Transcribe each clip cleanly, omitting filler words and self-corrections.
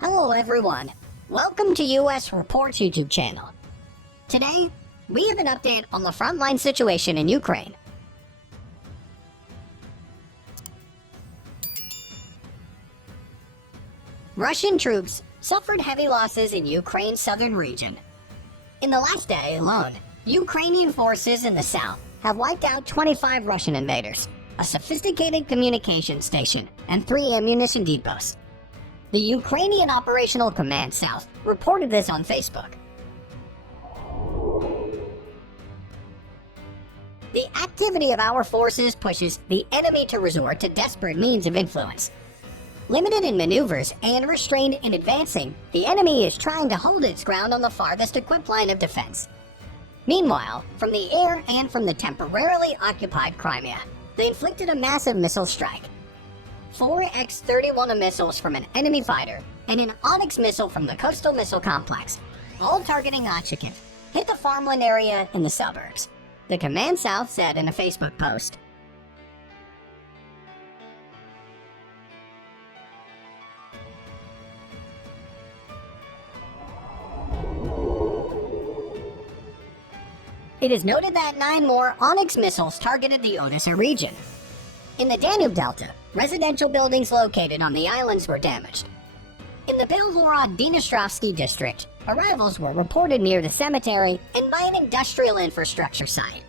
Hello everyone, welcome to US Reports YouTube channel. Today, we have an update on the frontline situation in Ukraine. Russian troops suffered heavy losses in Ukraine's southern region. In the last day alone, Ukrainian forces in the south have wiped out 25 Russian invaders, a sophisticated communication station, and 3 ammunition depots. The Ukrainian Operational Command South reported this on Facebook. The activity of our forces pushes the enemy to resort to desperate means of influence. Limited in maneuvers and restrained in advancing, the enemy is trying to hold its ground on the farthest equipped line of defense. Meanwhile, from the air and from the temporarily occupied Crimea, they inflicted a massive missile strike. 4 X-31 missiles from an enemy fighter and an Onyx missile from the coastal missile complex, all targeting Ochakov, hit the farmland area in the suburbs, the Command South said in a Facebook post. It is noted that 9 more Onyx missiles targeted the Odessa region. In the Danube Delta, residential buildings located on the islands were damaged. In the Belgorod-Dnestrovsky district, arrivals were reported near the cemetery and by an industrial infrastructure site.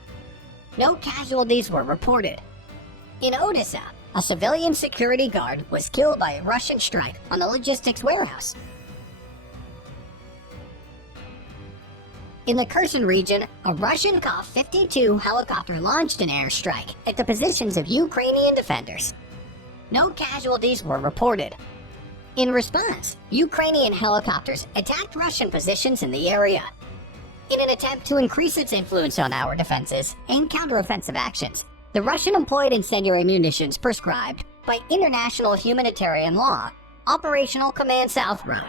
No casualties were reported. In Odessa, a civilian security guard was killed by a Russian strike on a logistics warehouse. In the Kherson region, a Russian Ka-52 helicopter launched an airstrike at the positions of Ukrainian defenders. No casualties were reported. In response, Ukrainian helicopters attacked Russian positions in the area. In an attempt to increase its influence on our defenses and counteroffensive actions, the Russian employed incendiary munitions prescribed by international humanitarian law, Operational Command South wrote.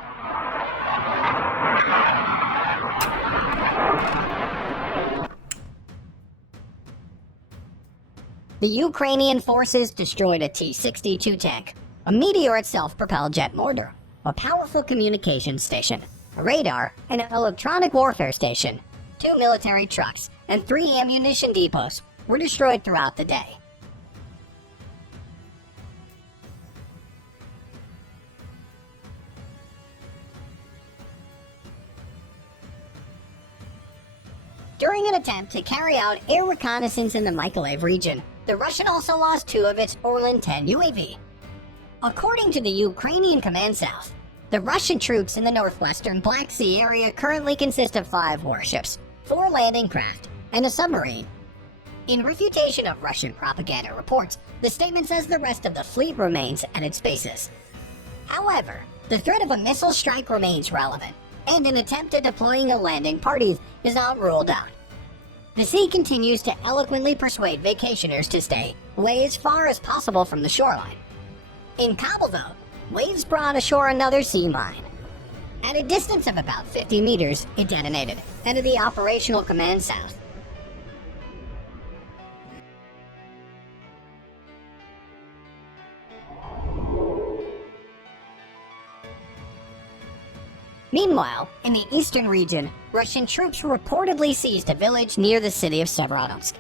The Ukrainian forces destroyed a T-62 tank, a Meteor self-propelled jet mortar, a powerful communications station, a radar, and an electronic warfare station. 2 military trucks and 3 ammunition depots were destroyed throughout the day. During an attempt to carry out air reconnaissance in the Mykolaiv region, the Russian also lost 2 of its Orlan-10 UAV. According to the Ukrainian Command South, the Russian troops in the northwestern Black Sea area currently consist of 5 warships, 4 landing craft, and a submarine. In refutation of Russian propaganda reports, the statement says the rest of the fleet remains at its bases. However, the threat of a missile strike remains relevant, and an attempt at deploying a landing party is not ruled out. The sea continues to eloquently persuade vacationers to stay away as far as possible from the shoreline. In Kabul, though, waves brought ashore another sea mine. At a distance of about 50 meters, it detonated, out of the Operational Command South. Meanwhile, in the eastern region, Russian troops reportedly seized a village near the city of Severodonetsk.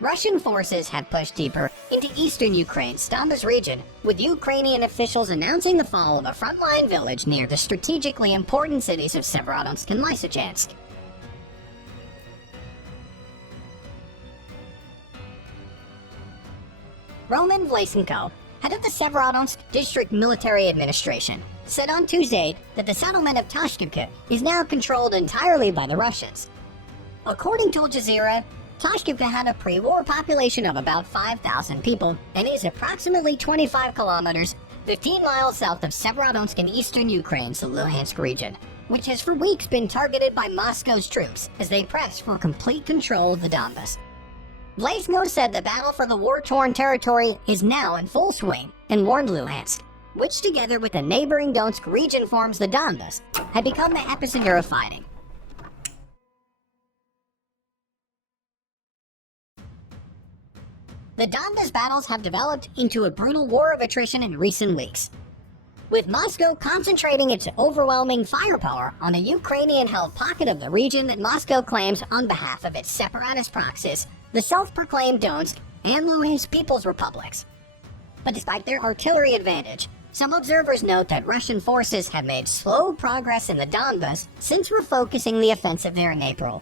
Russian forces have pushed deeper into eastern Ukraine's Donbas region, with Ukrainian officials announcing the fall of a frontline village near the strategically important cities of Severodonetsk and Lysychansk. Roman Vlasenko, head of the Severodonetsk District Military Administration, said on Tuesday that the settlement of Tashkivka is now controlled entirely by the Russians. According to Al Jazeera, Tashkivka had a pre-war population of about 5,000 people and is approximately 25 kilometers, 15 miles south of Severodonetsk in eastern Ukraine's Luhansk region, which has for weeks been targeted by Moscow's troops as they press for complete control of the Donbas. Vlasenko said the battle for the war-torn territory is now in full swing and warned Luhansk, which together with the neighboring Donetsk region forms the Donbas, had become the epicenter of fighting. The Donbas battles have developed into a brutal war of attrition in recent weeks. with Moscow concentrating its overwhelming firepower on a Ukrainian-held pocket of the region that Moscow claims on behalf of its separatist proxies, the self-proclaimed Donetsk and Luhansk People's Republics. But despite their artillery advantage, some observers note that Russian forces have made slow progress in the Donbas since refocusing the offensive there in April.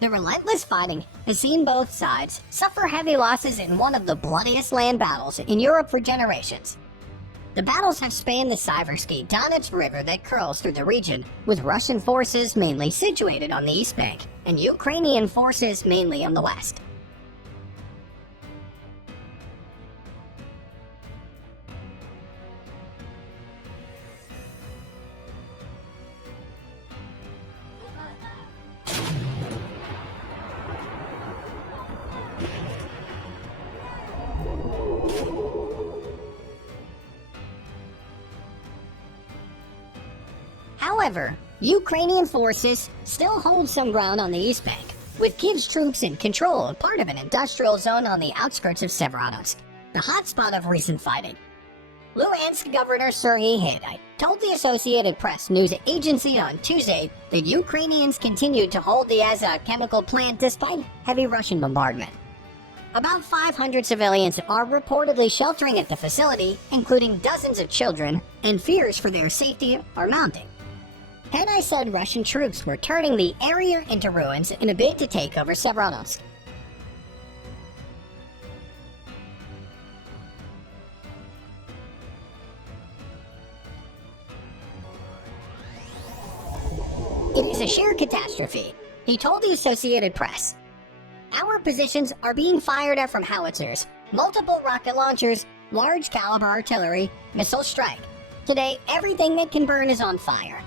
The relentless fighting has seen both sides suffer heavy losses in one of the bloodiest land battles in Europe for generations. The battles have spanned the Siversky Donets River that curls through the region, with Russian forces mainly situated on the east bank and Ukrainian forces mainly on the west. However, Ukrainian forces still hold some ground on the east bank, with Kyiv's troops in control of part of an industrial zone on the outskirts of Severodonetsk, the hotspot of recent fighting. Luhansk Governor Serhiy Haidai told the Associated Press news agency on Tuesday that Ukrainians continued to hold the Azov chemical plant despite heavy Russian bombardment. About 500 civilians are reportedly sheltering at the facility, including dozens of children, and fears for their safety are mounting. Haidai said Russian troops were turning the area into ruins in a bid to take over Severodonetsk. It is a sheer catastrophe, he told the Associated Press. Our positions are being fired at from howitzers, multiple rocket launchers, large caliber artillery, missile strike. Today, everything that can burn is on fire.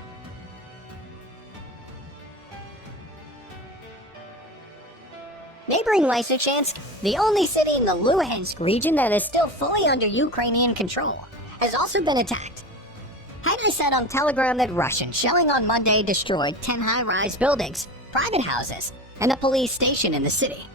Neighboring Lysychansk, the only city in the Luhansk region that is still fully under Ukrainian control, has also been attacked. Haidai said on Telegram that Russian shelling on Monday destroyed 10 high-rise buildings, private houses, and a police station in the city.